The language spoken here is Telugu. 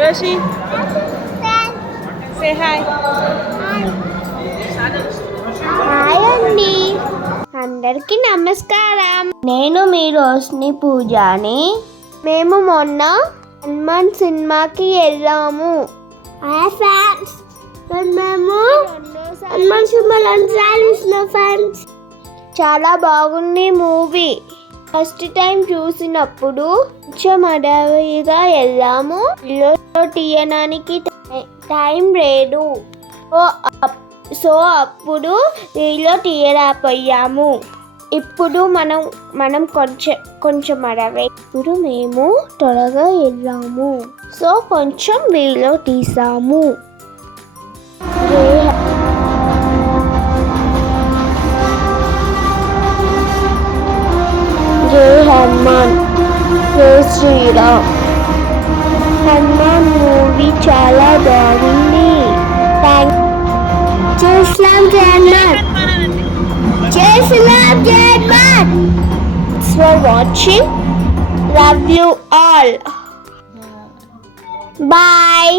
Roshi say hi. హాయ్ అండి, అందరికీ నమస్కారం. నేను మీ రోషిని పూజాని. మేము మొన్న హనుమాన్ సినిమాకి వెళ్ళాము. మేము హనుమాన్ సినిమా ఫ్రెండ్స్ చాలా బాగుంది మూవీ. ఫస్ట్ టైం చూసినప్పుడు కొంచెం అడవిగా వెళ్ళాము. తీయడానికి టైం లేదు, సో అప్పుడు వీళ్ళు తీయలేకపోయాము. ఇప్పుడు మనం కొంచెం అడవి. ఇప్పుడు మేము త్వరగా వెళ్ళాము, సో కొంచెం వీళ్ళు తీసాము. జై హనుమాన్, జై శ్రీరామ్. హనుమాన్ మూవీ చాలా బాగుంది. జై శ్రీరామ్, జై హనుమాన్. జై శ్రీరామ్, జై Hanuman. Thanks for watching. Love you all. Bye.